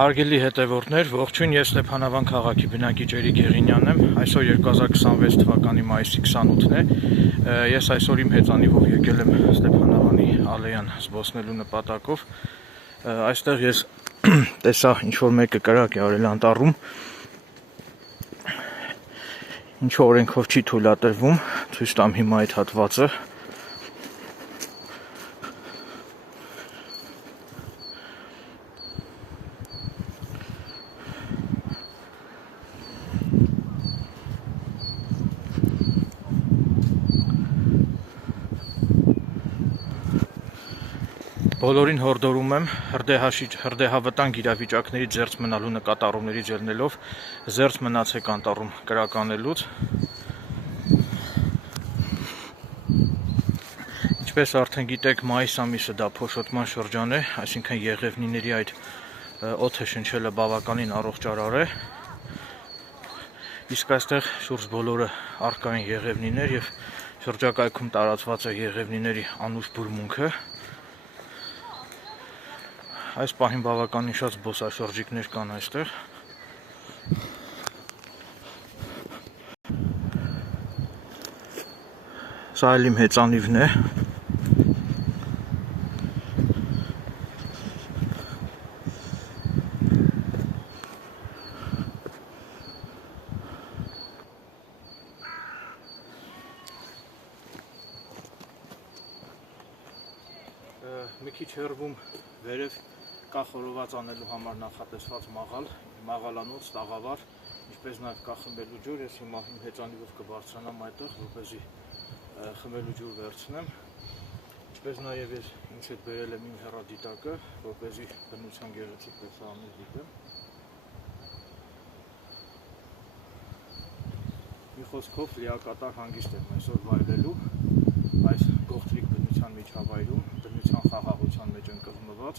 Հարգելի հետևորդներ, ողջույն, ես Ստեփանավան քաղաքի բնակիչ Էրիկ Եղինյանն եմ։ Այսօր 2026 թվականի մայիսի 28-ն է։ Ես այսօր իմ հեծանիվով եկել եմ Ստեփանավանի Ալեյան զբոսնելու նպատակով։ Այստեղ ես տեսա ինչ-որ մեկը կրակ է արել անտառում, ինչ-որ օրենքով չի թույլատրվում, ցույց տամ հիմա այդ հատվածը։ Բոլորին հորդորում եմ հրդեհավտանգ իրավիճակներից զերծ մնալու նկատառումներից ելնելով զերծ մնացեք անտառում կրակ անելուց։ Ինչպես արդեն գիտեք, մայիս ամիսը դա փոշոտման շրջան է, այսինքն եղևնիների այդ օդը շնչելը բավականին առողջարար է։ Իսկ այստեղ շուրջ բոլորը առկա են եղևնիներ եւ շրջակայքում տարածված է եղևնիների անուշ բուրմունքը։ Այս պահին բավականին շատ զբոսաշրջիկներ կան այստեղ։ Սա էլ իմ հեծանիվն է։ Մի քիչ հեռվում վերև կա խորոված անելու համար նախատեսված մաղալանոց, տաղավար, ինչպես նաև կա խմելու ջուր, ես հիմա իմ հեծանիվով կբարձրանամ այդտեղ, որպեսզի խմելու ջուր վերցնեմ, ինչպես նաև ես ինձ հետ բերել եմ իմ հեռադիտակը, որպեսզի բնության գեղեցիկ տեսարաններ դիտեմ։ Մի խոսքով լիակատար հանգիստ եմ այսօր վայելելու այս գողտրիկ բնության միջավայրում, բնության խաղաղության մեջ ընկղմված։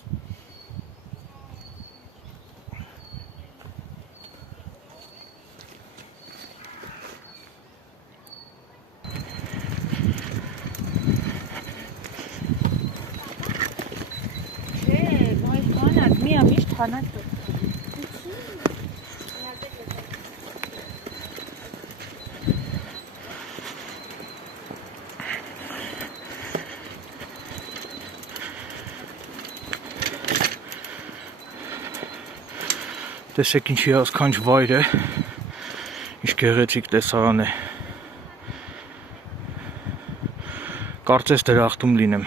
Տեսեք ինչ հիասքանչ վայր է, ինչ գեղեցիկ տեսարան է։ Կարծես դրախտում լինեմ։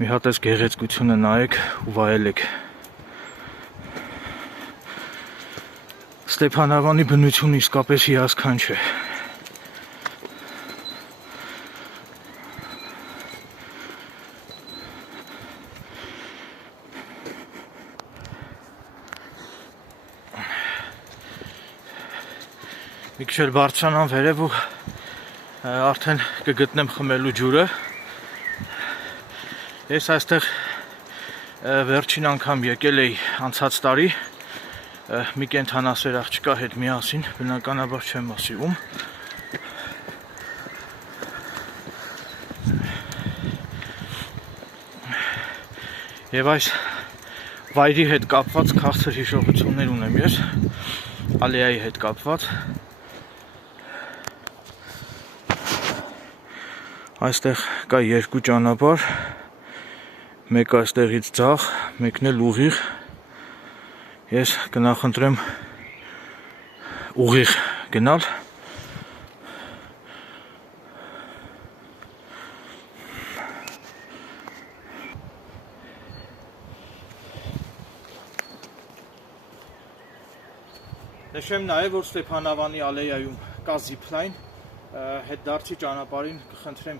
Մի հատ էս գեղեցկությունը նայեք ու վայելեք։ Ստեփանավանի բնությունը իսկապես հիասքանչ է։ Մի քիչ էլ բարձրանամ վերև ու արդեն կգտնեմ խմելու ջուրը։ Ես այստեղ վերջին անգամ եկել էի անցած տարի մի կենդանասեր աղջկա հետ միասին, բնականաբար չեմ ասիվում։ Եվ այս վայրի հետ կապված քաղցր հիշողություններ ունեմ ես, Ալեայի հետ կապված։ Այստեղ կա երկու ճանապարհ, մեկը այստեղից ձախ, մեկն էլ ուղիղ։ Ես կնախընտրեմ ուղիղ գնալ։ Նշեմ նաև, որ Ստեփանավանի Ալեյայում կա զիփլայն, հետդարձի ճանապարհին կխնդրեմ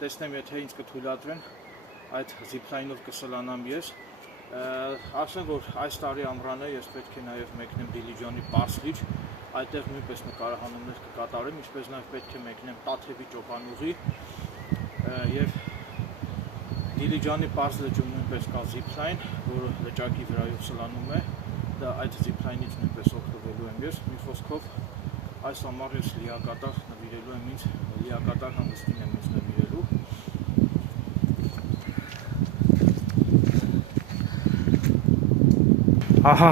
տեսնեմ, եթե ինձ կթույլատրեն այդ զիփլայնով կսլանամ ես։ Ասեմ, որ այս տարի ամռանը ես պետք է նաև մեկնեմ Դիլիջանի Պարսլիճ, այդտեղ նույնպես նկարահանումներ կկատարեմ, ինչպես նաև պետք է մեկնեմ Տաթևի ճոպանուղի եւ Դիլիջանի Պարսլիճում նույնպես կա զիփլայն, որը լճակի վրայով սլանում է։ Դա այդ զիփլայնից նույնպես օգտվելու եմ ես, մի խոսքով այս համար ես լիակատար նվիրելու եմ ինձ, լիակատար հանգստին եմ ինձ նվիրելու։ Ահա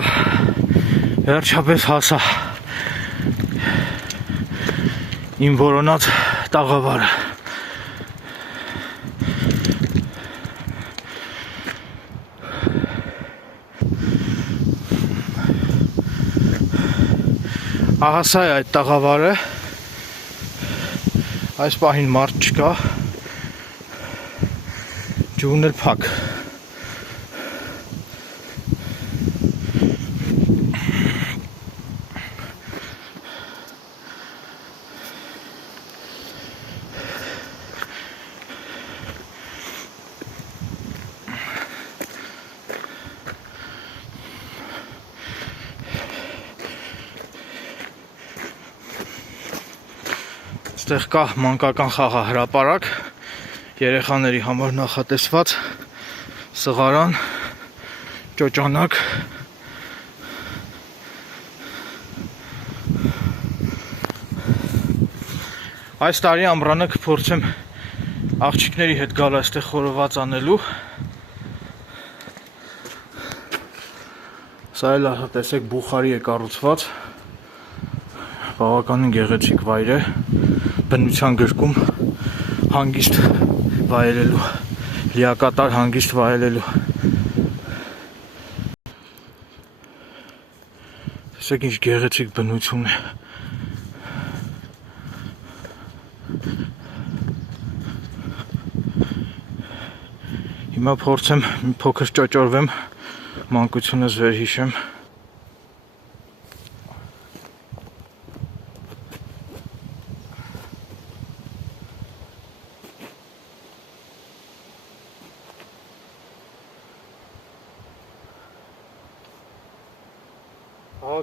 վերջապես հասա իմ որոնած տաղավարը։ Ահա սա է այդ տաղավարը, այս պահին մարդ չկա, ջուրն էլ փակ։ Այստեղ կա մանկական խաղահրապարակ, երեխաների համար նախատեսված, սղարան, ճոճանակ։ Այս տարի ամռանը կփորձեմ աղջիկների հետ գալ այստեղ խորոված անելու։ Սա էլ տեսեք բուխարի է կառուցված, բավականին գեղեցիկ վայր է, բնության գրկում հանգիստ վայելելու, լիակատար հանգիստ վայելելու։ Տեսեք ինչ գեղեցիկ բնություն է։ Հիմա փորձեմ մի փոքր ճոճորվեմ, մանկությունս վերհիշեմ։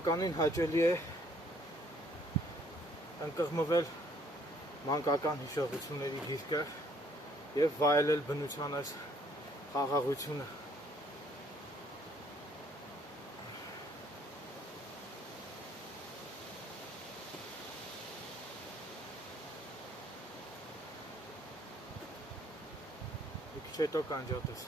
Բավականին հաճելի է ընկղմվել մանկական հիշողությունների գիրկը և վայելել բնության այս խաղաղությունը։ Մի քիչ հետո կանջատես։